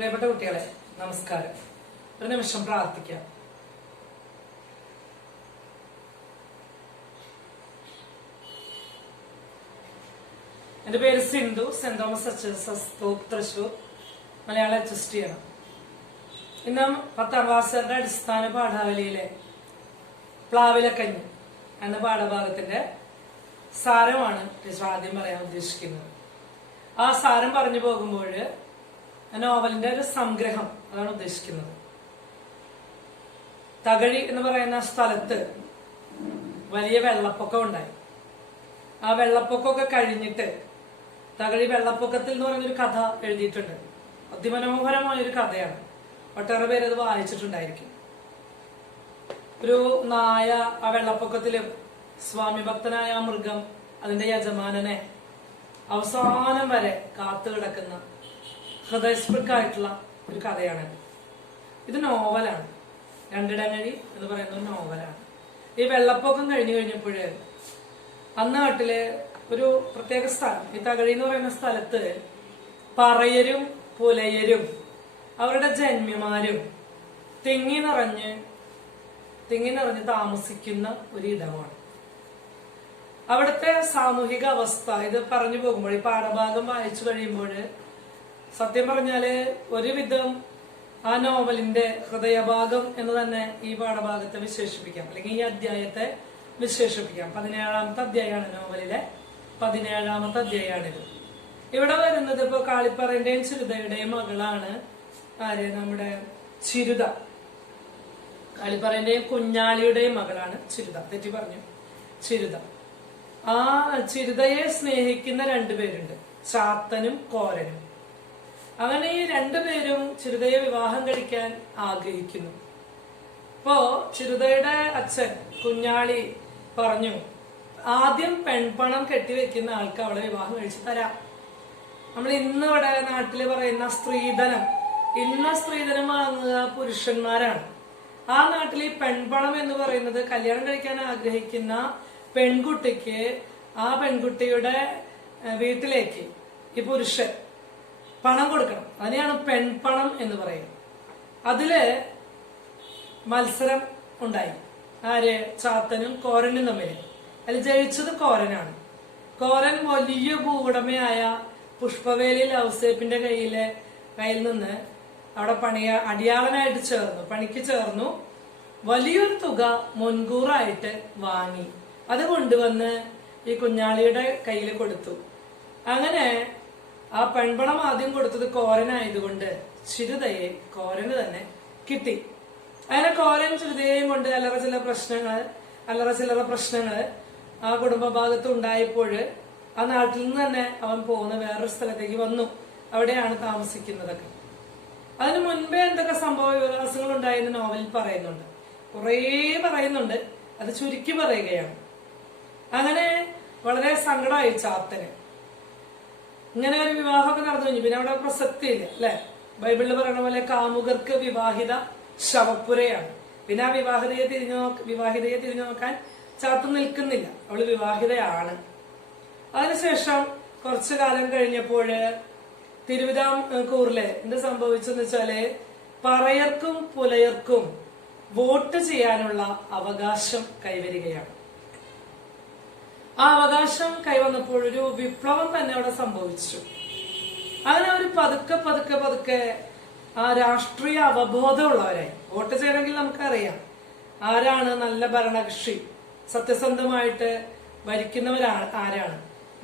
പ്രിയപ്പെട്ട കുട്ടികളെ നമസ്കാരം. ഒരു നിമിഷം പ്രാർത്ഥിക്കാം. എന്റെ പേര് Sindhu, saint Thomas HSS Thrissur, Malayalam HST ആണ്. ഇന്ന് 10ാം ക്ലാസ്സുകാരുടെ അടിസ്ഥാന പാഠാവലിയിലെ പ്ലാവിലക്കഞ്ഞി എന്ന പാഠഭാഗത്തിന്റെ സാരമാണ് ടീച്ചർ ആദ്യം പറയാൻ ഉദ്ദേശിക്കുന്നത്. ആ സാരം പറഞ്ഞു പോകുമ്പോൾ നോവലിന്റെ ഒരു സംഗ്രഹം അതാണ് ഉദ്ദേശിക്കുന്നത്. തകഴി എന്ന് പറയുന്ന സ്ഥലത്ത് വലിയ വെള്ളപ്പൊക്കം ഉണ്ടായി. ആ വെള്ളപ്പൊക്കമൊക്കെ കഴിഞ്ഞിട്ട് തകഴി വെള്ളപ്പൊക്കത്തിൽ എന്ന് പറയുന്നൊരു കഥ എഴുതിയിട്ടുണ്ട്. അതിമനോഹരമായൊരു കഥയാണ്. ഒട്ടേറെ പേര് അത് വായിച്ചിട്ടുണ്ടായിരിക്കും. ഒരു നായ ആ വെള്ളപ്പൊക്കത്തിലും സ്വാമി ഭക്തനായ ആ മൃഗം അതിന്റെ യജമാനനെ അവസാനം വരെ കാത്തു കിടക്കുന്ന ഹൃദയസ്പൃക്കായിട്ടുള്ള ഒരു കഥയാണ്. ഇത് നോവലാണ്. രണ്ടിടങ്ങഴി എന്ന് പറയുന്ന ഒരു നോവലാണ്. ഈ വെള്ളപ്പൊക്കം കഴിഞ്ഞപ്പോഴ് അന്ന് നാട്ടില് ഒരു പ്രത്യേക സ്ഥലം, ഈ തകഴി എന്ന് പറയുന്ന സ്ഥലത്ത് പറയരും പുലയരും അവരുടെ ജന്മിമാരും തിങ്ങി നിറഞ്ഞ് താമസിക്കുന്ന ഒരിടമാണ്. അവിടുത്തെ സാമൂഹിക അവസ്ഥ ഇത് പറഞ്ഞു പോകുമ്പോൾ, ഈ പാഠഭാഗം വായിച്ചു കഴിയുമ്പോൾ സത്യം പറഞ്ഞാല് ഒരുവിധം ആ നോവലിന്റെ ഹൃദയഭാഗം എന്ന് തന്നെ ഈ പാഠഭാഗത്തെ വിശേഷിപ്പിക്കാം, അല്ലെങ്കിൽ ഈ അധ്യായത്തെ വിശേഷിപ്പിക്കാം. 17ാമത്തെ അധ്യായമാണ് നോവലിലെ 17ാമത്തെ അധ്യായമാണിത്. ഇവിടെ വരുന്നത് ഇപ്പൊ കാളിപ്പറന്റെയും ചിരുതയുടെയും മകളാണ് ആര്? നമ്മുടെ ചിരുത. കാളിപ്പറന്റെയും കുഞ്ഞാളിയുടെയും മകളാണ് ചിരുത. തെറ്റി പറഞ്ഞു, ചിരുത. ആ ചിരുതയെ സ്നേഹിക്കുന്ന രണ്ടുപേരുണ്ട്, ചാത്തനും കോരനും. അങ്ങനെ ഈ രണ്ടുപേരും ചിരുതയെ വിവാഹം കഴിക്കാൻ ആഗ്രഹിക്കുന്നു. ഇപ്പോ ചിരുതയുടെ അച്ഛൻ കുഞ്ഞാളി പറഞ്ഞു, ആദ്യം പെൺപണം കെട്ടിവെക്കുന്ന ആൾക്ക് അവളെ വിവാഹം കഴിച്ചു തരാം. നമ്മൾ ഇന്ന് ഇവിടെ നാട്ടില് പറയുന്ന സ്ത്രീധനം, ഇന്ന് സ്ത്രീധനം വാങ്ങുക പുരുഷന്മാരാണ്. ആ നാട്ടിൽ ഈ പെൺപണം എന്ന് പറയുന്നത് കല്യാണം കഴിക്കാൻ ആഗ്രഹിക്കുന്ന പെൺകുട്ടിക്ക് ആ പെൺകുട്ടിയുടെ വീട്ടിലേക്ക് ഈ പുരുഷൻ പണം കൊടുക്കണം. അതിനെയാണ് പെൺപണം എന്ന് പറയുന്നത്. അതില് മത്സരം ഉണ്ടായി. ആര്? ചാത്തനും കോരനും തമ്മിൽ. അതിൽ ജയിച്ചത് കോരനാണ്. കോരൻ വലിയ ഭൂവുടമയായ പുഷ്പവേലിയിൽ ഔസേപ്പിന്റെ കയ്യിൽ നിന്ന് അവിടെ അടിയാളനായിട്ട് ചേർന്നു, പണിക്ക് ചേർന്നു. വലിയൊരു തുക മുൻകൂറായിട്ട് വാങ്ങി അത് കൊണ്ടുവന്ന് ഈ കുഞ്ഞാളിയുടെ കയ്യിൽ കൊടുത്തു. അങ്ങനെ ആ പെൺപണം ആദ്യം കൊടുത്തത് കോരനായതുകൊണ്ട് ചിരുതയെ കോരന് തന്നെ കിട്ടി. അങ്ങനെ കോരൻ ചിരുതയെയും കൊണ്ട് അല്ലറ ചില്ലറ പ്രശ്നങ്ങള് ആ കുടുംബ ഭാഗത്ത് ഉണ്ടായപ്പോൾ ആ നാട്ടിൽ നിന്ന് തന്നെ അവൻ പോകുന്ന വേറൊരു സ്ഥലത്തേക്ക് വന്നു. അവിടെയാണ് താമസിക്കുന്നതൊക്കെ. അതിനു മുൻപേ എന്തൊക്കെ സംഭവ വികാസങ്ങൾ ഉണ്ടായെന്ന് നോവലിൽ പറയുന്നുണ്ട്. കുറേ പറയുന്നുണ്ട്, അത് ചുരുക്കി പറയുകയാണ്. അങ്ങനെ വളരെ സങ്കടമായി ചാത്തന്. ഇങ്ങനെ ഒരു വിവാഹമൊക്കെ നടന്നു കഴിഞ്ഞു. പിന്നെ അവിടെ പ്രസക്തിയില്ല അല്ലെ? ബൈബിളിൽ പറയുന്ന പോലെ കാമുകർക്ക് വിവാഹിത ശവപ്പുരയാണ്. പിന്നെ ആ വിവാഹിതയെ തിരിഞ്ഞു നോക്കാൻ ചാത്ത നിൽക്കുന്നില്ല, അവള് വിവാഹിതയാണ്. അതിനുശേഷം കുറച്ചു കാലം കഴിഞ്ഞപ്പോഴ് തിരുവിതാംകൂറിലെ എന്ത് സംഭവിച്ചെന്ന് വെച്ചാല് പറയർക്കും പുലയർക്കും വോട്ട് ചെയ്യാനുള്ള അവകാശം കൈവരികയാണ്. ആ അവകാശം കൈവന്നപ്പോൾ ഒരു വിപ്ലവം തന്നെ അവിടെ സംഭവിച്ചു. അങ്ങനെ ഒരു പതുക്കെ ആ രാഷ്ട്രീയ അവബോധമുള്ളവരായി. വോട്ട് ചെയ്യണമെങ്കിൽ നമുക്കറിയാം ആരാണ് നല്ല ഭരണകക്ഷി, സത്യസന്ധമായിട്ട് ഭരിക്കുന്നവരാണ് ആരാണ്.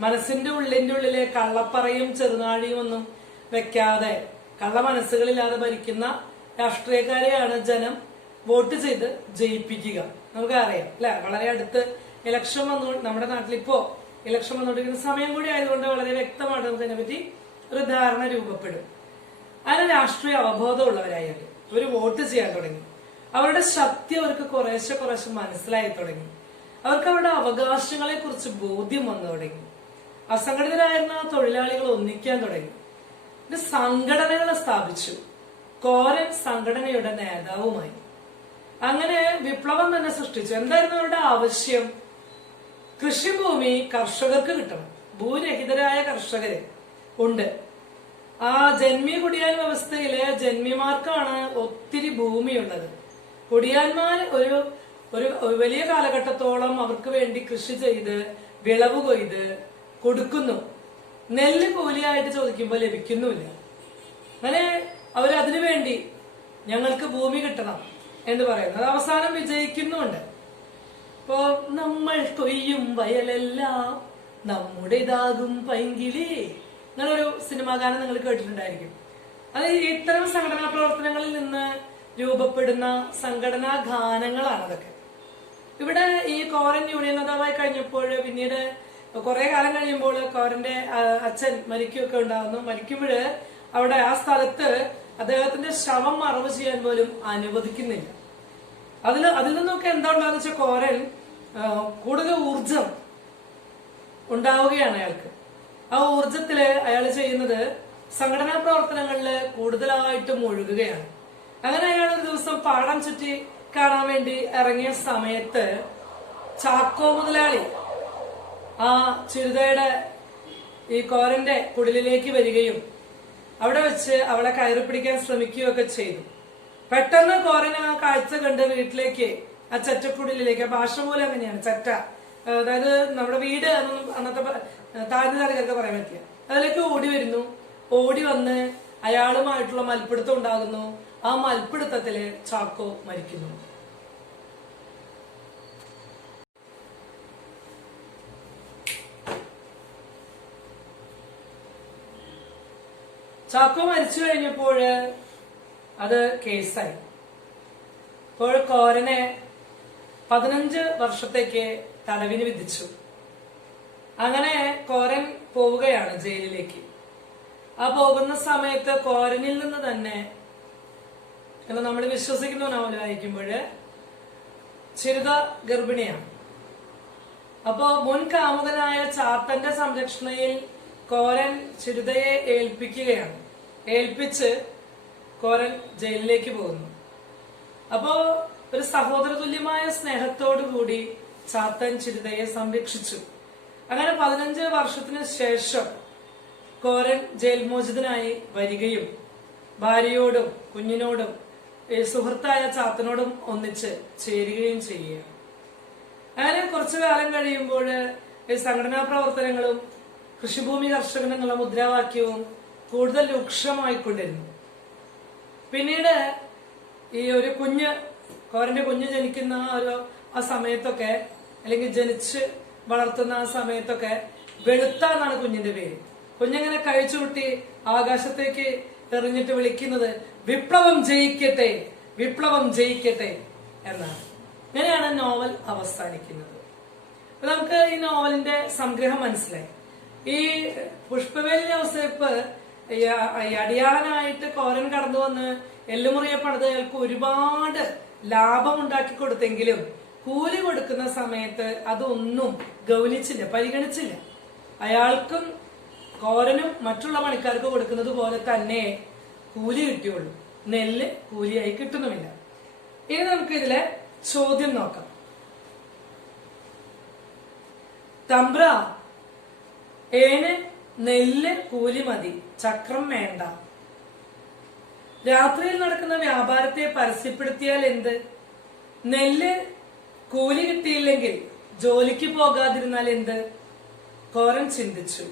മനസ്സിന്റെ ഉള്ളിലെ കള്ളപ്പറയും ചെറുനാഴിയും ഒന്നും വെക്കാതെ കള്ള മനസ്സുകളില്ലാതെ ഭരിക്കുന്ന രാഷ്ട്രീയക്കാരെയാണ് ജനം വോട്ട് ചെയ്ത് ജയിപ്പിക്കുക. നമുക്കറിയാം അല്ലെ? വളരെ അടുത്ത് ഇലക്ഷൻ നമ്മുടെ നാട്ടിലിപ്പോ ഇലക്ഷൻ വന്നുകൊണ്ടിരിക്കുന്ന സമയം കൂടി ആയതുകൊണ്ട് വളരെ വ്യക്തമായിട്ട് നമുക്ക് അതിനെപ്പറ്റി ഒരു ധാരണ രൂപപ്പെടും. അതിന് രാഷ്ട്രീയ അവബോധമുള്ളവരായാൽ ഇവര് വോട്ട് ചെയ്യാൻ തുടങ്ങി. അവരുടെ ശക്തി അവർക്ക് കുറേശ്ശെ മനസ്സിലായി തുടങ്ങി. അവർക്ക് അവരുടെ അവകാശങ്ങളെ കുറിച്ച് ബോധ്യം വന്നു തുടങ്ങി. അസംഘടിതരായിരുന്ന തൊഴിലാളികൾ ഒന്നിക്കാൻ തുടങ്ങി. ഇത് സംഘടനകളെ സ്ഥാപിച്ചു. കോരൻ സംഘടനയുടെ നേതാവുമായി. അങ്ങനെ വിപ്ലവം തന്നെ സൃഷ്ടിച്ചു. എന്തായിരുന്നു അവരുടെ ആവശ്യം? കൃഷിഭൂമി കർഷകർക്ക് കിട്ടണം. ഭൂരഹിതരായ കർഷകര് ഉണ്ട്. ആ ജന്മി കുടിയാൻ വ്യവസ്ഥയില് ജന്മിമാർക്കാണ് ഒത്തിരി ഭൂമിയുള്ളത്. കുടിയാന്മാർ ഒരു ഒരു വലിയ കാലഘട്ടത്തോളം അവർക്ക് വേണ്ടി കൃഷി ചെയ്ത് വിളവ് കൊയ്ത് കൊടുക്കുന്നു. നെല്ല് കൂലിയായിട്ട് ചോദിക്കുമ്പോൾ ലഭിക്കുന്നുമില്ല. അങ്ങനെ അവരതിനു വേണ്ടി ഞങ്ങൾക്ക് ഭൂമി കിട്ടണം എന്ന് പറയുന്നത് അവസാനം വിജയിക്കുന്നുണ്ട്. ഇപ്പോ നമ്മൾ കൊയ്യും വയലെല്ലാം നമ്മുടേതാകും പൈങ്കിളി എന്നൊരു സിനിമാ ഗാനം നിങ്ങൾ കേട്ടിട്ടുണ്ടായിരിക്കും. അത് ഇത്തരം സംഘടനാ പ്രവർത്തനങ്ങളിൽ നിന്ന് രൂപപ്പെടുന്ന സംഘടനാ ഗാനങ്ങളാണ് അതൊക്കെ. ഇവിടെ ഈ കോരൻ യൂണിയൻ നേതാവായി കഴിഞ്ഞപ്പോൾ പിന്നീട് കുറെ കാലം കഴിയുമ്പോൾ കോരന്റെ അച്ഛൻ മരിക്കുകയൊക്കെ ഉണ്ടാകുന്നു. മരിക്കുമ്പോൾ അവിടെ ആ സ്ഥലത്ത് അദ്ദേഹത്തിന്റെ ശവം മറവ് ചെയ്യാൻ പോലും അനുവദിക്കുന്നില്ല. അതിൽ നിന്നൊക്കെ എന്താ ഉണ്ടാകുന്ന വെച്ചാൽ കോരൻ കൂടുതൽ ഊർജം ഉണ്ടാവുകയാണ് അയാൾക്ക്. ആ ഊർജത്തില് അയാൾ ചെയ്യുന്നത് സംഘടനാ പ്രവർത്തനങ്ങളിൽ കൂടുതലായിട്ട് മുഴുകുകയാണ്. അങ്ങനെ അയാൾ ഒരു ദിവസം പാടം ചുറ്റി കാണാൻ വേണ്ടി ഇറങ്ങിയ സമയത്ത് ചാക്കോ മുതലാളി ആ ചിരുതയുടെ ഈ കോരന്റെ കുടിലിലേക്ക് വരികയും അവിടെ വെച്ച് അവളെ കയറി പിടിക്കാൻ ശ്രമിക്കുകയൊക്കെ ചെയ്തു. പെട്ടെന്ന് കോരൻ ആ കാഴ്ച കണ്ട് വീട്ടിലേക്ക് ആ ചറ്റക്കുടിലേക്ക്, ഭാഷ പോലെ അങ്ങനെയാണ് ചറ്റ, അതായത് നമ്മുടെ വീട് അന്നത്തെ താഴ്ന്ന തലകൊക്കെ പറയാൻ പറ്റില്ല, അതിലേക്ക് ഓടി വരുന്നു. ഓടി വന്ന് അയാളുമായിട്ടുള്ള മൽപ്പിടുത്തം ഉണ്ടാകുന്നു. ആ മൽപ്പിടുത്തത്തില് ചാക്കോ മരിക്കുന്നു. ചാക്കോ മരിച്ചു കഴിഞ്ഞപ്പോൾ അത് കേസായി. ഇപ്പോൾ കോരനെ 15 വർഷത്തേക്ക് തടവിന് വിധിച്ചു. അങ്ങനെ കോരൻ പോവുകയാണ് ജയിലിലേക്ക്. ആ പോകുന്ന സമയത്ത് കോരനിൽ നിന്ന് തന്നെ എന്ന് നമ്മൾ വിശ്വസിക്കുന്ന നോവൽ വായിക്കുമ്പോൾ ചിരുത ഗർഭിണിയാണ്. അപ്പോ മുൻ കാമുകനായ ചാത്തന്റെ സംരക്ഷണയിൽ കോരൻ ചിരുതയെ ഏൽപ്പിക്കുകയാണ്. ഏൽപ്പിച്ച് കോരൻ ജയിലിലേക്ക് പോകുന്നു. അപ്പോ ഒരു സഹോദര തുല്യമായ സ്നേഹത്തോടു കൂടി ചാത്തൻ ചിരുതയെ സംരക്ഷിച്ചു. അങ്ങനെ 15 വർഷത്തിന് ശേഷം കോരൻ ജയിൽ മോചിതനായി വരികയും ഭാര്യയോടും കുഞ്ഞിനോടും സുഹൃത്തായ ചാത്തനോടും ഒന്നിച്ച് ചേരുകയും ചെയ്യുകയാണ്. അങ്ങനെ കുറച്ചു കാലം കഴിയുമ്പോൾ സംഘടനാ പ്രവർത്തനങ്ങളും കൃഷിഭൂമി കർഷകൻ എന്നുള്ള മുദ്രാവാക്യവും കൂടുതൽ രൂക്ഷമായിക്കൊണ്ടിരുന്നു. പിന്നീട് ഈ ഒരു കോരന്റെ കുഞ്ഞ് ജനിക്കുന്ന ആ സമയത്തൊക്കെ, അല്ലെങ്കിൽ ജനിച്ച് വളർത്തുന്ന ആ സമയത്തൊക്കെ വെളുത്ത എന്നാണ് കുഞ്ഞിന്റെ പേര്. കുഞ്ഞിങ്ങനെ കഴിച്ചുകൂട്ടി ആകാശത്തേക്ക് എറിഞ്ഞിട്ട് വിളിക്കുന്നത് വിപ്ലവം ജയിക്കട്ടെ, വിപ്ലവം ജയിക്കട്ടെ എന്നാണ്. ഇങ്ങനെയാണ് നോവൽ അവസാനിക്കുന്നത്. അപ്പൊ നമുക്ക് ഈ നോവലിന്റെ സംഗ്രഹം മനസ്സിലായി. ഈ പുഷ്പവേലി ഔസേപ്പ് അടിയാളനായിട്ട് കോരൻ കടന്നു വന്ന് എല്ലുമുറിയെ പണിത് അയാൾക്ക് ഒരുപാട് ലാഭം ഉണ്ടാക്കി കൊടുത്തെങ്കിലും കൂലി കൊടുക്കുന്ന സമയത്ത് അതൊന്നും ഗൗനിച്ചില്ല, പരിഗണിച്ചില്ല. അയാൾക്കും കോരനും മറ്റുള്ള പണിക്കാർക്ക് കൊടുക്കുന്നത് പോലെ തന്നെ കൂലി കിട്ടിയുള്ളൂ, നെല്ല് കൂലിയായി കിട്ടുന്നുമില്ല. ഇനി നമുക്ക് ഇതിലെ ചോദ്യം നോക്കാം. തമ്പ്ര ഏന് നെല്ല് കൂലി മതി, ചക്രം വേണ്ട. രാത്രിയിൽ നടക്കുന്ന വ്യാപാരത്തെ പരസ്യപ്പെടുത്തിയാൽ എന്ത്? നെല്ല് കൂലി കിട്ടിയില്ലെങ്കിൽ ജോലിക്ക് പോകാതിരുന്നാൽ എന്ത്? കോരൻ ചിന്തിച്ചു.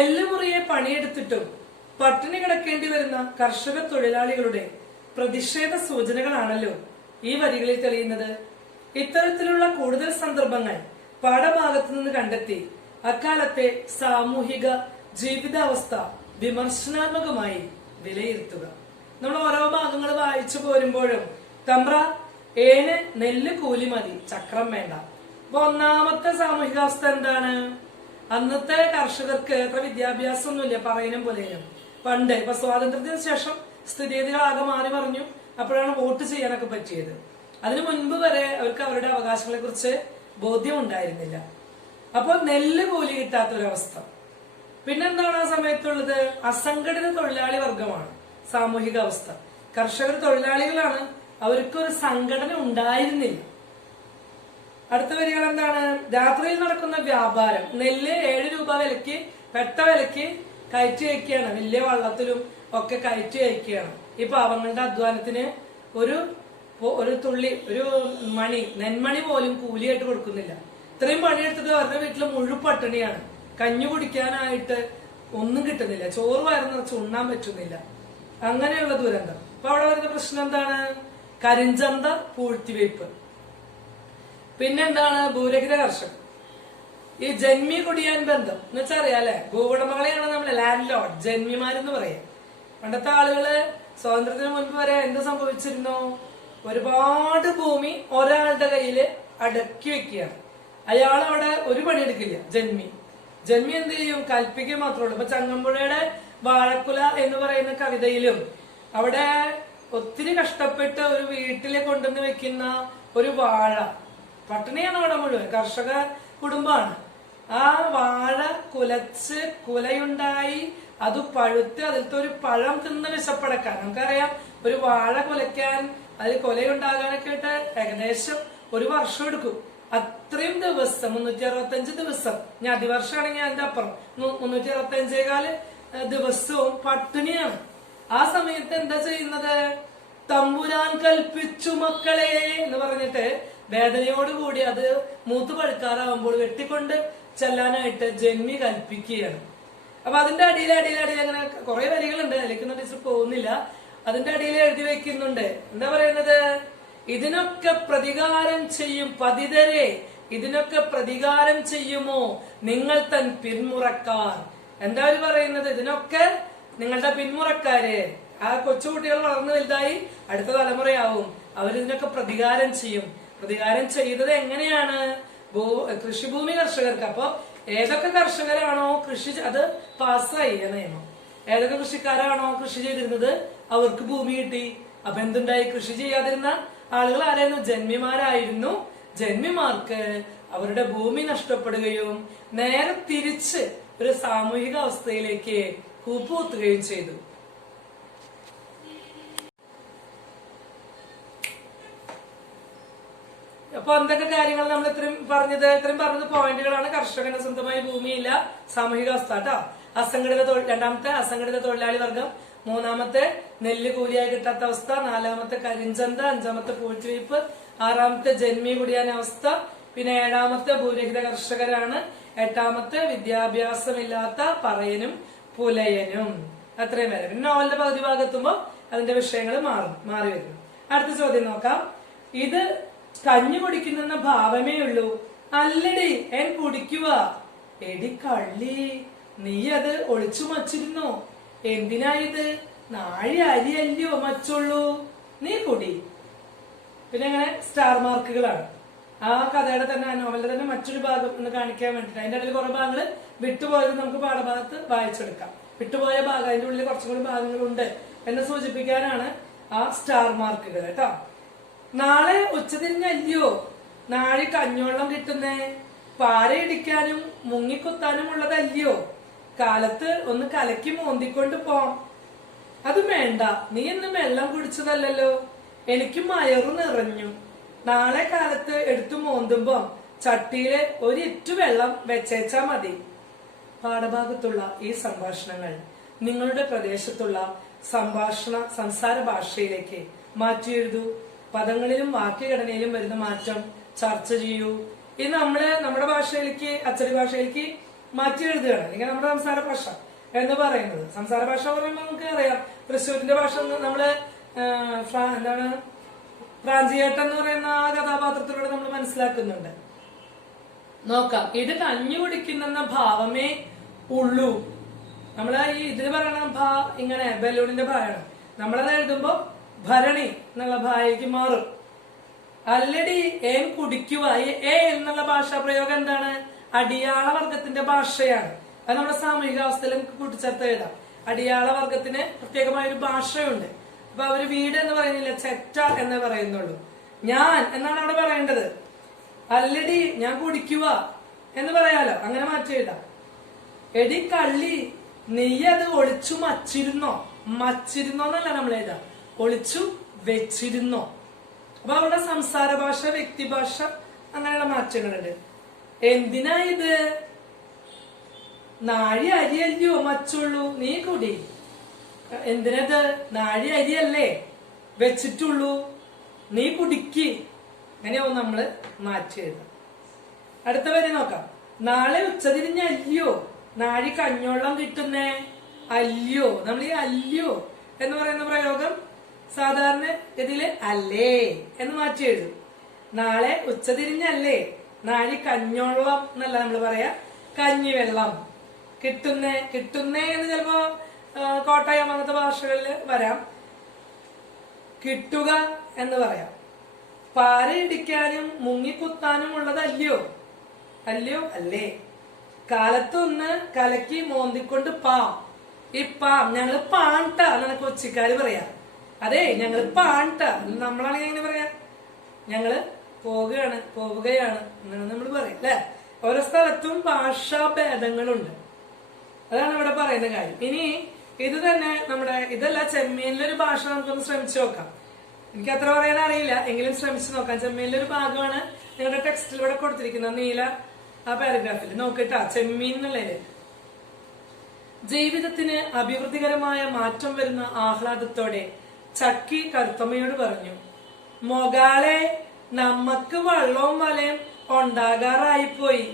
എല്ലുമുറിയെ പണിയെടുത്തിട്ടും പട്ടിണി കിടക്കേണ്ടി വരുന്ന കർഷക തൊഴിലാളികളുടെ പ്രതിഷേധ സൂചനകളാണല്ലോ ഈ വരികളിൽ തെളിയുന്നത്. ഇത്തരത്തിലുള്ള കൂടുതൽ സന്ദർഭങ്ങൾ പാഠഭാഗത്തു നിന്ന് കണ്ടെത്തി അക്കാലത്തെ സാമൂഹിക ജീവിതാവസ്ഥ വിമർശനാത്മകമായി വിലയിരുത്തുക. നമ്മൾ ഓരോ ഭാഗങ്ങൾ വായിച്ചു പോരുമ്പോഴും തമ്പ്ര ഏന് നെല്ല് കൂലി മതി, ചക്രം വേണ്ട. അപ്പൊ ഒന്നാമത്തെ സാമൂഹികാവസ്ഥ എന്താണ്? അന്നത്തെ കർഷകർക്ക് അത്ര വിദ്യാഭ്യാസം ഒന്നുമില്ല, പറയുന്ന പോലെയും. പണ്ട് ഇപ്പൊ സ്വാതന്ത്ര്യത്തിന് ശേഷം സ്ഥിതിഗതികളാകെ മാറി പറഞ്ഞു. അപ്പോഴാണ് വോട്ട് ചെയ്യാനൊക്കെ പറ്റിയത്. അതിനു മുൻപ് വരെ അവർക്ക് അവരുടെ അവകാശങ്ങളെ കുറിച്ച് ബോധ്യം ഉണ്ടായിരുന്നില്ല. അപ്പോൾ നെല്ല് കൂലി കിട്ടാത്തൊരവസ്ഥ. പിന്നെന്താണ് ആ സമയത്തുള്ളത്? അസംഘടിത തൊഴിലാളി വർഗമാണ് സാമൂഹിക അവസ്ഥ. കർഷകർ തൊഴിലാളികളാണ്, അവർക്കൊരു സംഘടന ഉണ്ടായിരുന്നില്ല. അടുത്ത വരികൾ എന്താണ്? രാത്രിയിൽ നടക്കുന്ന വ്യാപാരം. നെല്ല് 7 രൂപ വിലക്ക്, പെട്ട വിലക്ക് കയറ്റി അയക്കുകയാണ്, വലിയ വള്ളത്തിലും ഒക്കെ കയറ്റി അയക്കുകയാണ്. ഈ പാവങ്ങളുടെ അധ്വാനത്തിന് ഒരു തുള്ളി, ഒരു നെന്മണി പോലും കൂലിയായിട്ട് കൊടുക്കുന്നില്ല. ഇത്രയും പണിയെടുത്തിട്ട് അവരുടെ വീട്ടിൽ മുഴുവൻ പട്ടിണിയാണ്. കഞ്ഞി കുടിക്കാനായിട്ട് ഒന്നും കിട്ടുന്നില്ല, ചോറ് വയറുന്ന ചുണ്ണാൻ പറ്റുന്നില്ല. അങ്ങനെയുള്ള ദുരന്തം. അപ്പൊ അവിടെ വരുന്ന പ്രശ്നം എന്താണ്? കരിഞ്ചന്ത പൂഴ്ത്തിവയ്പ്. പിന്നെന്താണ്? ഭൂരഹിത കർഷകർ. ഈ ജന്മി കുടിയാൻ ബന്ധം എന്ന് വെച്ചാൽ അറിയാലേ, ഭൂവുടമകളെയാണ് നമ്മള് ലാൻഡ് ലോഡ്, ജന്മിമാരെന്ന് പറയാം. പണ്ടത്തെ ആളുകള് സ്വാതന്ത്ര്യത്തിന് മുൻപ് വരെ എന്ത് സംഭവിച്ചിരുന്നു? ഒരുപാട് ഭൂമി ഒരാളുടെ കയ്യില് അടക്കി വെക്കുകയാണ്. അയാൾ അവിടെ ഒരു പണിയെടുക്കില്ല. ജന്മി എന്ത് ചെയ്യും? കൽപ്പിക്കുക മാത്രമേ ഉള്ളൂ. ഇപ്പൊ ചങ്ങമ്പുഴയുടെ വാഴക്കുല എന്ന് പറയുന്ന കവിതയിലും അവിടെ ഒത്തിരി കഷ്ടപ്പെട്ട് ഒരു വീട്ടിലെ കൊണ്ടുവന്ന് വെക്കുന്ന ഒരു വാഴ, പട്ടിണിയാണ് അവിടെ മുഴുവൻ, കർഷക കുടുംബമാണ്. ആ വാഴ കുലച്ച് കുലയുണ്ടായി അത് പഴുത്ത് അതിലത്തെ ഒരു പഴം തിന്ന് വിശപ്പടക്കാൻ, നമുക്കറിയാം ഒരു വാഴ കുലയ്ക്കാൻ അതിൽ കൊലയുണ്ടാകാനൊക്കെ ആയിട്ട് ഏകദേശം ഒരു വർഷം എടുക്കും. അത്രയും ദിവസം 365 ദിവസം, ഞാൻ അതിവർഷമാണെങ്കിൽ അതിന്റെ അപ്പുറം 365 ദിവസവും പട്ടിണിയാണ്. ആ സമയത്ത് എന്താ ചെയ്യുന്നത്? തമ്പുരാൻ കൽപ്പിച്ചു മക്കളെ എന്ന് പറഞ്ഞിട്ട് വേദനയോടുകൂടി അത് മൂത്ത് പഴുക്കാറാവുമ്പോൾ വെട്ടിക്കൊണ്ട് ചെല്ലാനായിട്ട് ജന്മി കൽപ്പിക്കുകയാണ്. അപ്പൊ അതിന്റെ അടിയിൽ അങ്ങനെ കുറെ വരികളുണ്ട്, അതിലേക്കൊന്നും ടീച്ചർ പോകുന്നില്ല. അതിന്റെ അടിയിൽ എഴുതി വെക്കുന്നുണ്ട്. എന്താ പറയുന്നത്? ഇതിനൊക്കെ പ്രതികാരം ചെയ്യും പതിതരെ, ഇതിനൊക്കെ പ്രതികാരം ചെയ്യുമോ നിങ്ങൾ തൻ പിന്മുറക്കാർ. എന്താ അവര് പറയുന്നത്? ഇതിനൊക്കെ നിങ്ങളുടെ പിന്മുറക്കാര്, ആ കൊച്ചുകുട്ടികൾ വളർന്നു വലുതായി അടുത്ത തലമുറയാവും, അവരിതിനൊക്കെ പ്രതികാരം ചെയ്യും. പ്രതികാരം ചെയ്തത് എങ്ങനെയാണ്? കൃഷിഭൂമി കർഷകർക്ക്. അപ്പൊ ഏതൊക്കെ കർഷകരാണോ കൃഷി, അത് പാസ്സായി നിയമം, ഏതൊക്കെ കൃഷിക്കാരാണോ കൃഷി ചെയ്തിരുന്നത് അവർക്ക് ഭൂമി കിട്ടി. അപ്പൊ എന്തുണ്ടായി? കൃഷി ചെയ്യാതിരുന്ന ആളുകൾ ആരായിരുന്നു? ജന്മിമാരായിരുന്നു. ജന്മിമാർക്ക് അവരുടെ ഭൂമി നഷ്ടപ്പെടുകയും നേരെ തിരിച്ച് ഒരു സാമൂഹിക അവസ്ഥയിലേക്ക് കൂപ്പുകുത്തുകയും ചെയ്തു. അപ്പൊ എന്തൊക്കെ കാര്യങ്ങൾ നമ്മൾ ഇത്രയും പറഞ്ഞത് പോയിന്റുകളാണ്. കർഷകന് സ്വന്തമായി ഭൂമിയില്ല, സാമൂഹിക അവസ്ഥ കേട്ടോ. രണ്ടാമത്തെ അസംഘടിത തൊഴിലാളി വർഗം, മൂന്നാമത്തെ നെല്ല് കൂലിയായി കിട്ടാത്ത അവസ്ഥ, നാലാമത്തെ കരിഞ്ചന്ത, അഞ്ചാമത്തെ പൂഴ്ത്തിവയ്പ്, ആറാമത്തെ ജന്മി കുടിയാൻ അവസ്ഥ, പിന്നെ ഏഴാമത്തെ ഭൂരഹിത കർഷകരാണ്, എട്ടാമത്തെ വിദ്യാഭ്യാസമില്ലാത്ത പറയനും പുലയനും. അത്രയും വരെ. പിന്നെ നോവലിന്റെ പകുതി ഭാഗത്തുമ്പോ അതിന്റെ വിഷയങ്ങൾ മാറി വരുന്നു. അടുത്ത ചോദ്യം നോക്കാം. ഇത് കഞ്ഞി കുടിക്കുന്ന ഭാവമേ ഉള്ളൂ. അല്ലടി എൻ കുടിക്കുക. എടി കള്ളി, നീ അത് ഒളിച്ചു മച്ചിരുന്നോ? എന്തിനായത്? നാഴി അരിയല്ലയോ മച്ചുള്ളൂ, നീ കുടി. പിന്നെ അങ്ങനെ സ്റ്റാർ മാർക്കുകളാണ്. ആ കഥയുടെ തന്നെ, നോവലിന്റെ തന്നെ മറ്റൊരു ഭാഗം എന്ന് കാണിക്കാൻ വേണ്ടിട്ട്. അതിന്റെ ഇടയിൽ കുറെ ഭാഗങ്ങൾ വിട്ടുപോയത് നമുക്ക് പാഠഭാഗത്ത് വായിച്ചെടുക്കാം. വിട്ടുപോയ ഭാഗം, അതിന്റെ ഉള്ളിൽ കുറച്ചും കൂടി ഭാഗങ്ങളുണ്ട് എന്ന് സൂചിപ്പിക്കാനാണ് ആ സ്റ്റാർ മാർക്കുകൾ കേട്ടോ. നാളെ ഉച്ചതിരിഞ്ഞല്ലയോ നാഴി കഞ്ഞോളം കിട്ടുന്നേ? പാരയിടിക്കാനും മുങ്ങിക്കുത്താനും ഉള്ളതല്ലയോ? കാലത്ത് ഒന്ന് കലക്കി മോന്തിക്കൊണ്ട് പോം. അത് വേണ്ട, നീ ഇന്ന് വെള്ളം കുടിച്ചതല്ലോ. എനിക്ക് മയറു നിറഞ്ഞു. നാളെ കാലത്ത് എടുത്തു മോന്തുമ്പോ ചട്ടിയിലെ ഒരിറ്റു വെള്ളം വെച്ചേച്ചാ മതി. പാഠഭാഗത്തുള്ള ഈ സംഭാഷണങ്ങൾ നിങ്ങളുടെ പ്രദേശത്തുള്ള സംസാര ഭാഷയിലേക്ക് മാറ്റിയെഴുതൂ. പദങ്ങളിലും വാക്യഘടനയിലും വരുന്ന മാറ്റം ചർച്ച ചെയ്യൂ. ഇത് നമ്മുടെ ഭാഷയിലേക്ക്, അച്ചടി ഭാഷയിലേക്ക് മാറ്റി എഴുതുകയാണ്. അല്ലെങ്കിൽ നമ്മുടെ സംസാര ഭാഷ എന്ന് പറയുന്നത്. സംസാര ഭാഷ പറയുമ്പോൾ നമുക്ക് അറിയാം, തൃശ്ശൂരിന്റെ ഭാഷ നമ്മള് എന്താണ്, പ്രാഞ്ചിയേട്ടൻ എന്ന് പറയുന്ന ആ കഥാപാത്രത്തിലൂടെ നമ്മൾ മനസ്സിലാക്കുന്നുണ്ട്. നോക്കാം. ഇത് കഞ്ഞി കുടിക്കുന്ന ഭാവമേ ഉള്ളൂ. നമ്മള് ഈ ഇതിന് പറയണ ഇങ്ങനെ ബലൂണിന്റെ ഭായാണ്. നമ്മളത് എഴുതുമ്പോ ഭരണി എന്നുള്ള ഭായക്ക് മാറും. അല്ലടി ഏൻ കുടിക്കുക. ഏ എന്നുള്ള ഭാഷാ പ്രയോഗം എന്താണ്? അടിയാള വർഗത്തിന്റെ ഭാഷയാണ്. അത് നമ്മുടെ സാമൂഹികാവസ്ഥയിൽ നമുക്ക് കൂട്ടിച്ചേർത്ത് എഴുതാം. അടിയാള വർഗത്തിന് പ്രത്യേകമായ ഒരു ഭാഷയുണ്ട്. അപ്പൊ അവര് വീട് എന്ന് പറയുന്നില്ല, ചെറ്റ എന്ന് പറയുന്നുള്ളൂ. ഞാൻ എന്നാണ് അവിടെ പറയേണ്ടത്. അല്ലടി ഞാൻ കുടിക്കുക എന്ന് പറയാലോ, അങ്ങനെ മാറ്റി എഴുതാം. എടി കള്ളി, നീ അത് ഒളിച്ചു മച്ചിരുന്നോ? എന്നല്ല നമ്മൾ എഴുതാം, ഒളിച്ചു വെച്ചിരുന്നോ. അപ്പൊ അവിടെ സംസാര ഭാഷ, വ്യക്തിഭാഷ, അങ്ങനെയുള്ള മാറ്റങ്ങളുണ്ട്. എന്തിനാ ഇത്? നാഴി അരിയല്ലയോ മച്ചുള്ളൂ, നീ കുടി. എന്തിനത്? നാഴി അരിയല്ലേ വെച്ചിട്ടുള്ളൂ, നീ കുടിക്ക്. അങ്ങനെയാവും നമ്മള് മാറ്റി എഴുതാം. അടുത്ത വരെ നോക്കാം. നാളെ ഉച്ചതിരിഞ്ഞ അല്ലയോ നാഴി കഞ്ഞോളം കിട്ടുന്നേ. അല്ലയോ, നമ്മൾ ഈ അല്ലയോ എന്ന് പറയുന്ന പ്രയോഗം സാധാരണ ഇതില് അല്ലേ എന്ന് മാറ്റി എഴുതും. നാളെ ഉച്ചതിരിഞ്ഞല്ലേ നാഴി കഞ്ഞോളം എന്നല്ല നമ്മൾ പറയാ, കഞ്ഞിവെള്ളം കിട്ടുന്നേ. കിട്ടുന്നേ എന്ന് ചിലപ്പോ കോട്ടയം അങ്ങനത്തെ ഭാഷകളില് വരാം. കിട്ടുക എന്ന് പറയാം. പാരയിടിക്കാനും മുങ്ങിക്കുത്താനും ഉള്ളതല്ലയോ. അല്ലയോ അല്ലേ. കാലത്തൊന്ന് കലക്കി മോന്തിക്കൊണ്ട് പാം. ഈ പാം ഞങ്ങള് പാണ്ട എന്നാണ് കൊച്ചിക്കാര് പറയാ. അതെ, ഞങ്ങള് പാണ്ട. നമ്മളാണെങ്കിൽ എങ്ങനെ പറയാ? ഞങ്ങള് പോവുകയാണ് എന്നാണ് നമ്മൾ പറയാം അല്ലെ. ഓരോ സ്ഥലത്തും ഭാഷാ ഭേദങ്ങളുണ്ട്. അതാണ് ഇവിടെ പറയുന്ന കാര്യം. ഇനി ഇത് തന്നെ നമ്മുടെ ഇതല്ല, ചെമ്മീനിലൊരു ഭാഷ നമുക്കൊന്ന് ശ്രമിച്ചു നോക്കാം. എനിക്ക് അത്ര പറയാൻ അറിയില്ല, എങ്കിലും ശ്രമിച്ചു നോക്കാം. ചെമ്മീനിലൊരു ഭാഗമാണ് നിങ്ങളുടെ ടെക്സ്റ്റിൽ ഇവിടെ കൊടുത്തിരിക്കുന്നത്, നീല ആ പാരഗ്രാഫിൽ നോക്കിട്ടാ. ചെമ്മീൻ എന്നുള്ളതില് ജീവിതത്തിന് അഭിവൃദ്ധികരമായ മാറ്റം വരുന്ന ആഹ്ലാദത്തോടെ ചക്കി കറുത്തമ്മയോട് പറഞ്ഞു, മൊകാളെ നമ്മക്ക് വള്ളവും വലയും ഉണ്ടാകാറായിപ്പോയി.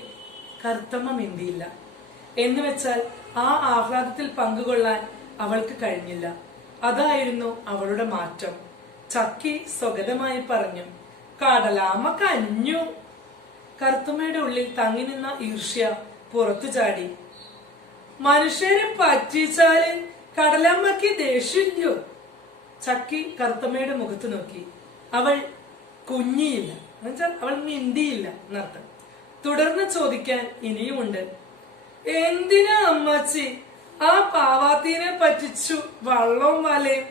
കറുത്തമ്മ മിണ്ടിയില്ല. എന്ന് വെച്ചാൽ ആ ആഹ്ലാദത്തിൽ പങ്കുകൊള്ളാൻ അവൾക്ക് കഴിഞ്ഞില്ല. അതായിരുന്നു അവളുടെ മാറ്റം. ചക്കി സ്വഗതമായി പറഞ്ഞു, കടലാമ കഞ്ഞു. കറുത്തമ്മയുടെ ഉള്ളിൽ തങ്ങി നിന്ന ഈർഷ്യ പുറത്തു ചാടി. മനുഷ്യരെ പറ്റിച്ചാല് കടലാമ്മക്ക് ദേഷ്യമില്ലോ. ചക്കി കറുത്തമ്മയുടെ മുഖത്ത് നോക്കി. അവൾ കുഞ്ഞിയില്ല, എന്നുവെച്ചാൽ അവൾ മിണ്ടിയില്ല എന്നർത്ഥം. തുടർന്ന് ചോദിക്കാൻ ഇനിയുമുണ്ട്. എന്തിനാ അമ്മച്ചി ആ പാവാത്തീനെ പറ്റിച്ചു വള്ളവും വലയും?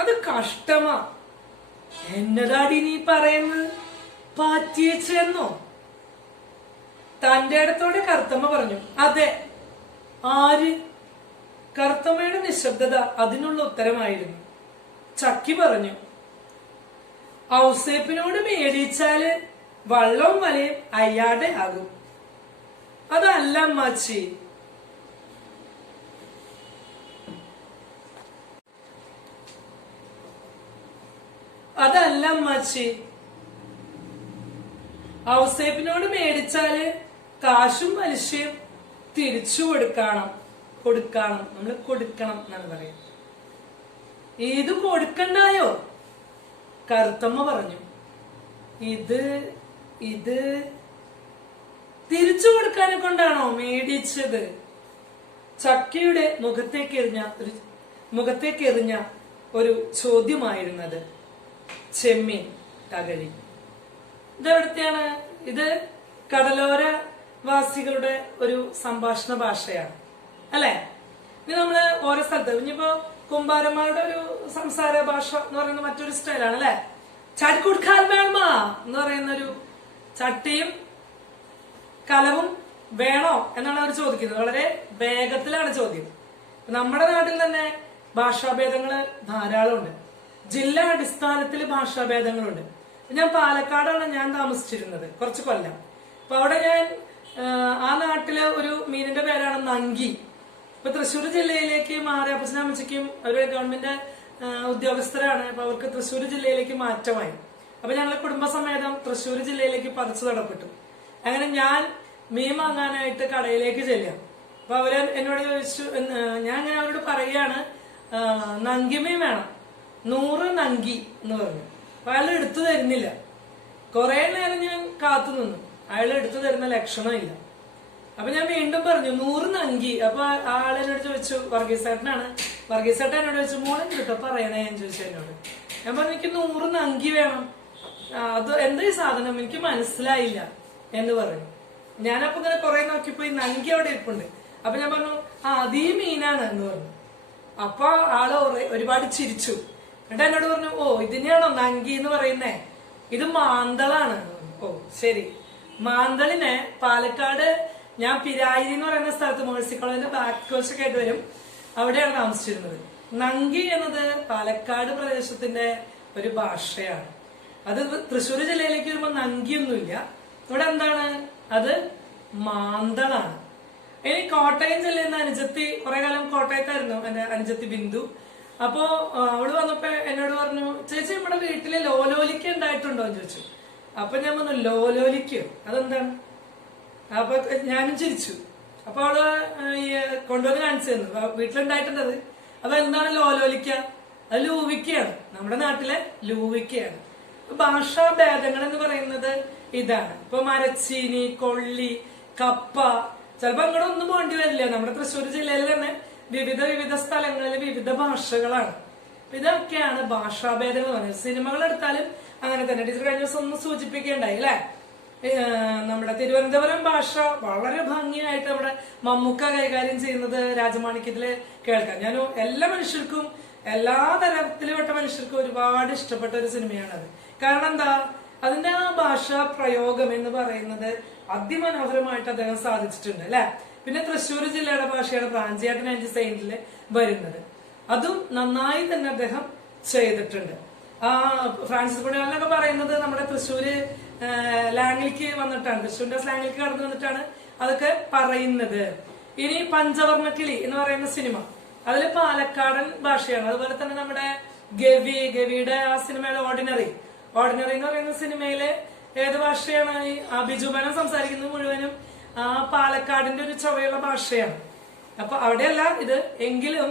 അത് കഷ്ടമാ. എന്നതാടി നീ പറയുന്നത്? പാറ്റിയെന്നോ? തന്റെ അടുത്തോടെ കറുത്തമ്മ പറഞ്ഞു. അതെ. ആര്? കറുത്തമ്മയുടെ നിശബ്ദത അതിനുള്ള ഉത്തരമായിരുന്നു. ചക്കി പറഞ്ഞു, ഔസേപ്പിനോട് മേടിച്ചാല് വള്ളവും വലയും അയാടെ ആകും. അതല്ല അമ്മാച്ചി. അതല്ല അമ്മാച്ചി. ഔസേപ്പിനോട് മേടിച്ചാല് കാശും പലിശയും തിരിച്ചു കൊടുക്കണം. നമ്മള് കൊടുക്കണം എന്നാണ് പറയുന്നത്. ഇത് കൊടുക്കണ്ടായോ? കറുത്തമ്മ പറഞ്ഞു. ഇത് തിരിച്ചു കൊടുക്കാനെ കൊണ്ടാണോ മേടിച്ചത്? ചക്കിയുടെ മുഖത്തേക്കെറിഞ്ഞ ഒരു ചോദ്യമായിരുന്നത്. ചെമ്മീൻ തകഴി. ഇതെവിടത്തെയാണ്? ഇത് കടലോര വാസികളുടെ ഒരു സംഭാഷണ ഭാഷയാണ് അല്ലെ. ഇനി നമ്മള് ഓരോ സ്ഥലത്ത് ഇനിയിപ്പോ കുമ്പാരന്മാരുടെ ഒരു സംസാര ഭാഷ എന്ന് പറയുന്ന മറ്റൊരു സ്റ്റൈലാണ് അല്ലെ. ചട്ടിക്കുടുക്കാൻ വേണമ എന്ന് പറയുന്ന ഒരു ചട്ടിയും കലവും വേണോ എന്നാണ് അവർ ചോദിക്കുന്നത്. വളരെ വേഗത്തിലാണ് ചോദ്യം. നമ്മുടെ നാട്ടിൽ തന്നെ ഭാഷാഭേദങ്ങള് ധാരാളമുണ്ട്. ജില്ലാ അടിസ്ഥാനത്തിൽ ഭാഷാഭേദങ്ങളുണ്ട്. ഞാൻ പാലക്കാടാണ് ഞാൻ താമസിച്ചിരുന്നത് കുറച്ച് കൊല്ലം. അപ്പൊ അവിടെ ഞാൻ ആ നാട്ടിലെ ഒരു മീനിന്റെ പേരാണ് നങ്കി. ഇപ്പൊ തൃശ്ശൂർ ജില്ലയിലേക്ക് മാറി അപ്പച്ചനും അമ്മച്ചിക്കും ഒരു ഗവൺമെന്റ് ഉദ്യോഗസ്ഥരാണ്. അപ്പൊ അവർക്ക് തൃശ്ശൂർ ജില്ലയിലേക്ക് മാറ്റമായി. അപ്പൊ ഞങ്ങൾ കുടുംബസമേതം തൃശ്ശൂർ ജില്ലയിലേക്ക് പറിച്ചു നടപ്പെട്ടു. അങ്ങനെ ഞാൻ മീൻ വാങ്ങാനായിട്ട് കടയിലേക്ക് ചെല്ലാം. അപ്പൊ അവര് എന്നോട് ചോദിച്ചു, ഞാൻ അങ്ങനെ അവരോട് പറയുകയാണ്, നങ്കിമീൻ വേണം, 100 നങ്കി എന്ന് പറഞ്ഞു. അപ്പൊ അയാൾ എടുത്തു തരുന്നില്ല. കുറെ നേരം ഞാൻ കാത്തു നിന്നു. അയാൾ എടുത്തു തരുന്ന ലക്ഷണമില്ല. അപ്പൊ ഞാൻ വീണ്ടും പറഞ്ഞു 100 നങ്കി. അപ്പൊ ആളെന്നോട് ചോദിച്ചു, വർഗീസേട്ടനാണ്. വർഗീസേട്ടൻ എന്നോട് ചോദിച്ചു, മോളെ കിട്ടോ പറയണേ എന്ന് ചോദിച്ചു എന്നോട്. ഞാൻ പറഞ്ഞു എനിക്ക് 100 നങ്കി വേണം. അത് എന്താ ഈ സാധനം എനിക്ക് മനസ്സിലായില്ല എന്ന് പറഞ്ഞു. ഞാനപ്പോ ഇങ്ങനെ കുറെ നോക്കിപ്പോയി നങ്കി അവിടെ ഇരിപ്പുണ്ട്. അപ്പൊ ഞാൻ പറഞ്ഞു അതീ മീനാണ് എന്ന് പറഞ്ഞു. അപ്പൊ ആള് ഒരുപാട് ചിരിച്ചു. എന്നിട്ട് എന്നോട് പറഞ്ഞു, ഓ ഇതിനെയാണോ നങ്കി എന്ന് പറയുന്നേ? ഇത് മാന്തളാണ്. ഓ ശരി. മാന്തളിനെ പാലക്കാട് ഞാൻ പിരായി എന്ന് പറയുന്ന സ്ഥലത്ത് മേഴ്സി കോളേജിന്റെ ബാക്ക് കോസ്റ്റൊക്കെ ആയിട്ട് വരും, അവിടെയാണ് താമസിച്ചിരുന്നത്. നങ്കി എന്നത് പാലക്കാട് പ്രദേശത്തിന്റെ ഒരു ഭാഷയാണ്. അത് തൃശ്ശൂർ ജില്ലയിലേക്ക് വരുമ്പോ നങ്കിയൊന്നുമില്ല. ഇവിടെ എന്താണ്? അത് മാന്തളാണ്. ഇനി കോട്ടയം ജില്ലയിൽ അനുജത്തി കുറെ കാലം കോട്ടയത്തായിരുന്നു എന്റെ അനുജത്തി ബിന്ദു. അപ്പോ അവള് വന്നപ്പോ എന്നോട് പറഞ്ഞു, ചേച്ചി നമ്മുടെ വീട്ടില് ലോലോലിക്ക ഉണ്ടായിട്ടുണ്ടോ എന്ന് ചോദിച്ചു. അപ്പൊ ഞാൻ പറഞ്ഞു, ലോലോലിക്കോ അതെന്താണ്? അപ്പൊ ഞാനും ചിരിച്ചു. അപ്പൊ അവള് കൊണ്ടുവന്ന് കാണിച്ചു തന്നു, വീട്ടിലുണ്ടായിട്ടുണ്ടത്. അപ്പൊ എന്താണ് ലോലോലിക്ക? അത് ലൂവിക്കയാണ്, നമ്മുടെ നാട്ടിലെ ലൂവിക്കയാണ്. ഭാഷാ ഭേദങ്ങൾ എന്ന് പറയുന്നത് ഇതാണ്. ഇപ്പൊ മരച്ചീനി, കൊള്ളി, കപ്പ, ചിലപ്പോ അങ്ങോട്ട് ഒന്നും പോണ്ടി വരില്ല. നമ്മുടെ തൃശ്ശൂർ ജില്ലയിൽ തന്നെ വിവിധ സ്ഥലങ്ങളിൽ വിവിധ ഭാഷകളാണ്. ഇതൊക്കെയാണ് ഭാഷാഭേദങ്ങൾ പറയുന്നത്. സിനിമകൾ എടുത്താലും അങ്ങനെ തന്നെ. ടീച്ചർ കഴിഞ്ഞ ദിവസം ഒന്ന് സൂചിപ്പിക്കുകയുണ്ടായി അല്ലെ, നമ്മുടെ തിരുവനന്തപുരം ഭാഷ വളരെ ഭംഗിയായിട്ട് നമ്മുടെ മമ്മൂക്ക കൈകാര്യം ചെയ്യുന്നത് രാജമാണിക്യത്തില് കേൾക്കാം. ഞാൻ എല്ലാ മനുഷ്യർക്കും, എല്ലാ തരത്തിലുപെട്ട മനുഷ്യർക്കും ഒരുപാട് ഇഷ്ടപ്പെട്ട ഒരു സിനിമയാണത്. കാരണം എന്താ, അതിന്റെ ആ ഭാഷാ പ്രയോഗം എന്ന് പറയുന്നത് അതിമനോഹരമായിട്ട് അദ്ദേഹം സാധിച്ചിട്ടുണ്ട് അല്ലെ. പിന്നെ തൃശ്ശൂർ ജില്ലയുടെ ഭാഷയാണ് പ്രാഞ്ചിയാട്ടൻ ആൻഡ് സെയിന്റില് വരുന്നത്. അതും നന്നായി തന്നെ അദ്ദേഹം ചെയ്തിട്ടുണ്ട്. ഫ്രാൻസിസ് പുണ്യാളനൊക്കെ പറയുന്നത് നമ്മുടെ തൃശ്ശൂര് ലാംഗ്വേജിലേക്ക് വന്നിട്ടാണ്, തൃശ്ശൂരിന്റെ സ്ലാങ്ങിലേക്ക് കടന്നു വന്നിട്ടാണ് അതൊക്കെ പറയുന്നത്. ഇനി പഞ്ചവർണ്ണക്കിളി എന്ന് പറയുന്ന സിനിമ, അതില് പാലക്കാടൻ ഭാഷയാണ്. അതുപോലെ തന്നെ നമ്മുടെ ഗവിയുടെ ആ സിനിമയുടെ ഓർഡിനറി എന്ന് പറയുന്ന സിനിമയില് ഏത് ഭാഷയാണ്? ഈ ബിജുമനം സംസാരിക്കുന്നത് മുഴുവനും പാലക്കാടിന്റെ ഒരു ചൊവ്വയുള്ള ഭാഷയാണ്. അപ്പൊ അവിടെയല്ല ഇത്, എങ്കിലും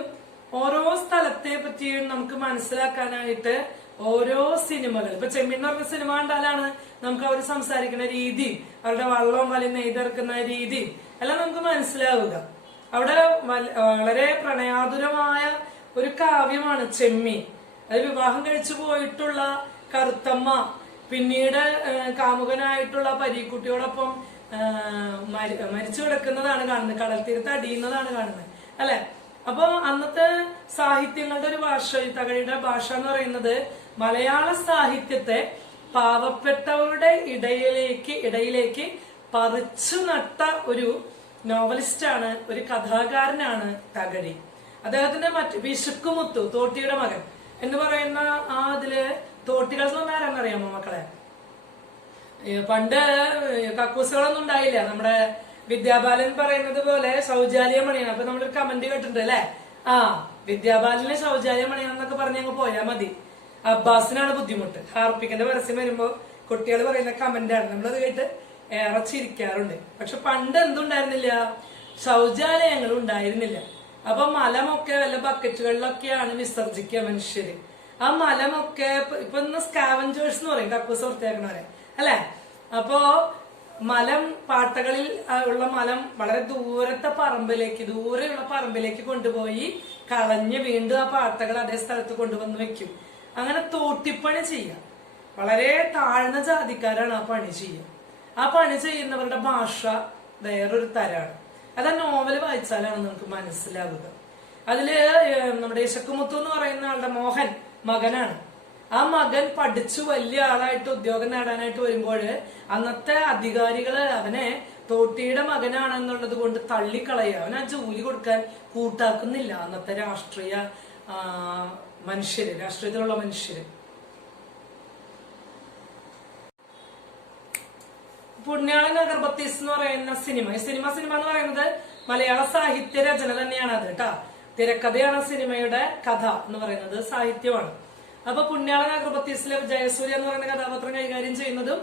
ഓരോ സ്ഥലത്തെ പറ്റിയും നമുക്ക് മനസ്സിലാക്കാനായിട്ട് ഓരോ സിനിമകൾ, ഇപ്പൊ ചെമ്മീൻ എന്ന് പറഞ്ഞ സിനിമ കണ്ടാലാണ് നമുക്ക് അവർ സംസാരിക്കുന്ന രീതി, അവരുടെ വള്ളവും വലി നെയ്തെടുക്കുന്ന രീതി എല്ലാം നമുക്ക് മനസ്സിലാവുക. അവിടെ വളരെ പ്രണയാതുരമായ ഒരു കാവ്യമാണ് ചെമ്മീൻ. അത് വിവാഹം കഴിച്ചു പോയിട്ടുള്ള കറുത്തമ്മ പിന്നീട് കാമുകനായിട്ടുള്ള പരീക്കുട്ടിയോടൊപ്പം മരിച്ചു കിടക്കുന്നതാണ് കാണുന്നത്, കടൽ തീരത്ത് അടിയുന്നതാണ് കാണുന്നത് അല്ലെ. അപ്പൊ അന്നത്തെ സാഹിത്യങ്ങളുടെ ഒരു ഭാഷ, ഈ തകഴിയുടെ ഭാഷ എന്ന് പറയുന്നത് മലയാള സാഹിത്യത്തെ പാവപ്പെട്ടവരുടെ ഇടയിലേക്ക് പറിച്ചു നട്ട ഒരു നോവലിസ്റ്റാണ്, ഒരു കഥാകാരനാണ് തകഴി. അദ്ദേഹത്തിന്റെ വിശുക്കുമുത്തു, തോട്ടിയുടെ മകൻ എന്ന് പറയുന്ന അതില് തോട്ടികൾ എന്ന് പറഞ്ഞാൽ ആരാന്നറിയാമോ മക്കളെ? പണ്ട് കക്കൂസുകളൊന്നും ഉണ്ടായില്ല. നമ്മുടെ വിദ്യാബാലൻ പറയുന്നത് പോലെ ശൗചാലയം പണിയണം. അപ്പൊ നമ്മളൊരു കമന്റ് കേട്ടിട്ടുണ്ട് അല്ലെ, വിദ്യാബാലന് ശൗചാലയം പണിയണം എന്നൊക്കെ പറഞ്ഞ് അങ്ങ് പോയാൽ മതി, അബ്ബാസിനാണ് ബുദ്ധിമുട്ട്. ഹാർപ്പിക്കിന്റെ പരസ്യം വരുമ്പോ കുട്ടികൾ പറയുന്ന കമന്റാണ്, നമ്മളത് കേട്ട് ഏറെ ചിരിക്കാറുണ്ട്. പക്ഷെ പണ്ട് എന്തുണ്ടായിരുന്നില്ല, ശൗചാലയങ്ങൾ ഉണ്ടായിരുന്നില്ല. അപ്പൊ മലമൊക്കെ വല്ല ബക്കറ്റുകളിലൊക്കെയാണ് വിസർജിക്കുക മനുഷ്യര്. ആ മലമൊക്കെ ഇപ്പൊ ഇന്ന് സ്കാവഞ്ചേഴ്സ് എന്ന് പറയും, കക്കൂസ് വൃത്തിയാക്കണവരെ അല്ലെ. അപ്പോ മലം, പാട്ടകളിൽ ഉള്ള മലം വളരെ ദൂരെയുള്ള പറമ്പിലേക്ക് കൊണ്ടുപോയി കളഞ്ഞ് വീണ്ടും ആ പാട്ടകൾ അതേ സ്ഥലത്ത് കൊണ്ടുവന്ന് വെക്കും. അങ്ങനെ തോട്ടിപ്പണി ചെയ്യാം. വളരെ താഴ്ന്ന ജാതിക്കാരാണ് ആ പണി ചെയ്യുക. ആ പണി ചെയ്യുന്നവരുടെ ഭാഷ വേറൊരു തരാണ്. അത് ആ നോവൽ വായിച്ചാലാണ് നമുക്ക് മനസ്സിലാവുക. അതില് നമ്മുടെ ഇശക്കുമുത്തു എന്ന് പറയുന്ന ആളുടെ മോഹൻ മകനാണ്. ആ മകൻ പഠിച്ചു വലിയ ആളായിട്ട് ഉദ്യോഗം നേടാനായിട്ട് വരുമ്പോൾ അന്നത്തെ അധികാരികള് അവനെ തോട്ടിയുടെ മകനാണെന്നുള്ളത് കൊണ്ട് തള്ളിക്കളയുക. അവൻ ആ ജോലി കൊടുക്കാൻ കൂട്ടാക്കുന്നില്ല അന്നത്തെ രാഷ്ട്രീയത്തിലുള്ള മനുഷ്യര്. പുണ്യാളൻ അഗർബത്തീസ് എന്ന് പറയുന്ന സിനിമ, ഈ സിനിമ എന്ന് പറയുന്നത് മലയാള സാഹിത്യ രചന തന്നെയാണ് അത് കേട്ടാ. തിരക്കഥയാണ് സിനിമയുടെ കഥ എന്ന് പറയുന്നത്, സാഹിത്യമാണ്. അപ്പൊ പുണ്യാളൻ അഗർബത്തീസിലെ ജയസൂര്യ എന്ന് പറയുന്ന കഥാപാത്രം കൈകാര്യം ചെയ്യുന്നതും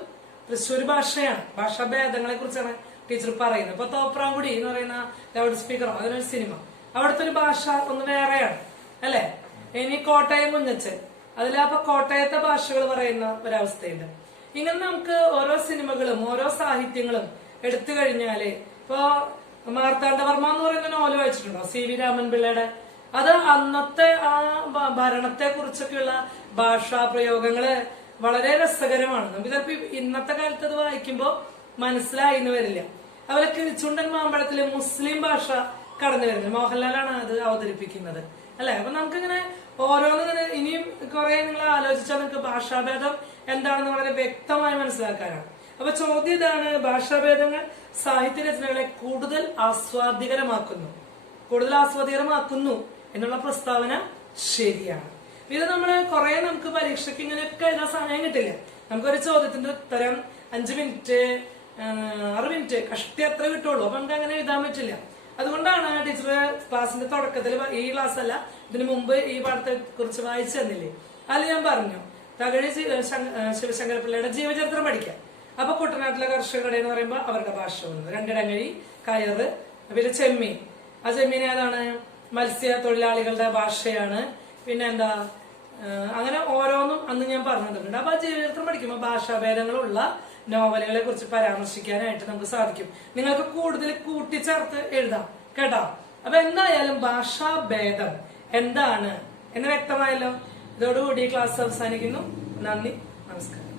തൃശ്ശൂർ ഭാഷയാണ്. ഭാഷാഭേദങ്ങളെ കുറിച്ചാണ് ടീച്ചർ പറയുന്നത്. ഇപ്പൊ തോപ്രാംകുടി എന്ന് പറയുന്ന ലൗഡ് സ്പീക്കറോ അതിനൊരു സിനിമ, അവിടുത്തെ ഒരു ഭാഷ ഒന്ന് വേറെയാണ് അല്ലെ. ഇനി കോട്ടയം കുഞ്ഞച്ചൻ, അതിലപ്പോ കോട്ടയത്തെ ഭാഷകൾ പറയുന്ന ഒരവസ്ഥയുണ്ട്. ഇങ്ങനെ നമുക്ക് ഓരോ സിനിമകളും ഓരോ സാഹിത്യങ്ങളും എടുത്തു കഴിഞ്ഞാല്, ഇപ്പൊ മാർത്താണ്ഡവർമ്മ എന്ന് പറയുന്ന നോവൽ വായിച്ചിട്ടുണ്ടോ? CV രാമൻ പിള്ളയുടെ. അത് അന്നത്തെ ആ ഭരണത്തെ കുറിച്ചൊക്കെയുള്ള ഭാഷാ പ്രയോഗങ്ങള് വളരെ രസകരമാണ്. നമുക്ക് ചിലപ്പോ ഇന്നത്തെ കാലത്ത് അത് വായിക്കുമ്പോ മനസ്സിലായിന്ന് വരില്ല. അതുപോലെ കിളിച്ചുണ്ടൻ മാമ്പഴത്തില് മുസ്ലിം ഭാഷ കടന്നു വരുന്നത് മോഹൻലാലാണ് അത് അവതരിപ്പിക്കുന്നത് അല്ലെ. അപ്പൊ നമുക്കിങ്ങനെ ഓരോന്നിങ്ങനെ ഇനിയും കുറെ നിങ്ങൾ ആലോചിച്ചാൽ നിങ്ങൾക്ക് ഭാഷാഭേദം എന്താണെന്ന് വളരെ വ്യക്തമായി മനസ്സിലാക്കാനാണ്. അപ്പൊ ചോദ്യം ഇതാണ്, ഭാഷാഭേദങ്ങൾ സാഹിത്യ രചനകളെ കൂടുതൽ ആസ്വാദികരമാക്കുന്നു എന്നുള്ള പ്രസ്താവന ശരിയാണ്. ഇത് നമ്മള് കുറെ നമുക്ക് പരീക്ഷയ്ക്ക് ഇങ്ങനെയൊക്കെ എഴുതാൻ സമയം കിട്ടില്ല. നമുക്കൊരു ചോദ്യത്തിന്റെ ഉത്തരം 5 മിനിറ്റ് 6 മിനിറ്റ് കഷ്ടി അത്ര കിട്ടുള്ളൂ. അപ്പൊ നമുക്ക് അങ്ങനെ എഴുതാൻ പറ്റില്ല. അതുകൊണ്ടാണ് ടീച്ചർ ക്ലാസ്സിന്റെ തുടക്കത്തിൽ, ഈ ക്ലാസ് അല്ല ഇതിനു മുമ്പ് ഈ പാഠത്തെ കുറിച്ച് വായിച്ചു തന്നില്ലേ, അതിൽ ഞാൻ പറഞ്ഞു തകഴി ശിവശങ്കരപിള്ളയുടെ ജീവചരിത്രം പഠിക്കാം. അപ്പൊ കുട്ടനാട്ടിലെ കർഷകരുടെ എന്ന് പറയുമ്പോൾ അവരുടെ ഭാഷ വന്നു. രണ്ടിടങ്ങഴി, കയറ്, പിന്നെ ചെമ്മീൻ. ആ ചെമ്മീൻ ഏതാണ്? മത്സ്യ തൊഴിലാളികളുടെ ഭാഷയാണ്. പിന്നെ എന്താ, അങ്ങനെ ഓരോന്നും അന്ന് ഞാൻ പറഞ്ഞിട്ടുണ്ട്. അപ്പൊ ആ ജീവചരിത്രം പഠിക്കുമ്പോൾ ഭാഷാഭേദങ്ങളുള്ള നോവലുകളെ കുറിച്ച് പരാമർശിക്കാനായിട്ട് നമുക്ക് സാധിക്കും. നിങ്ങൾക്ക് കൂടുതൽ കൂട്ടിച്ചേർത്ത് എഴുതാം കേട്ടോ. അപ്പൊ എന്തായാലും ഭാഷാഭേദം എന്താണ് എന്ന് വ്യക്തമായല്ലോ. ഇതോടുകൂടി ക്ലാസ് അവസാനിക്കുന്നു. നന്ദി, നമസ്കാരം.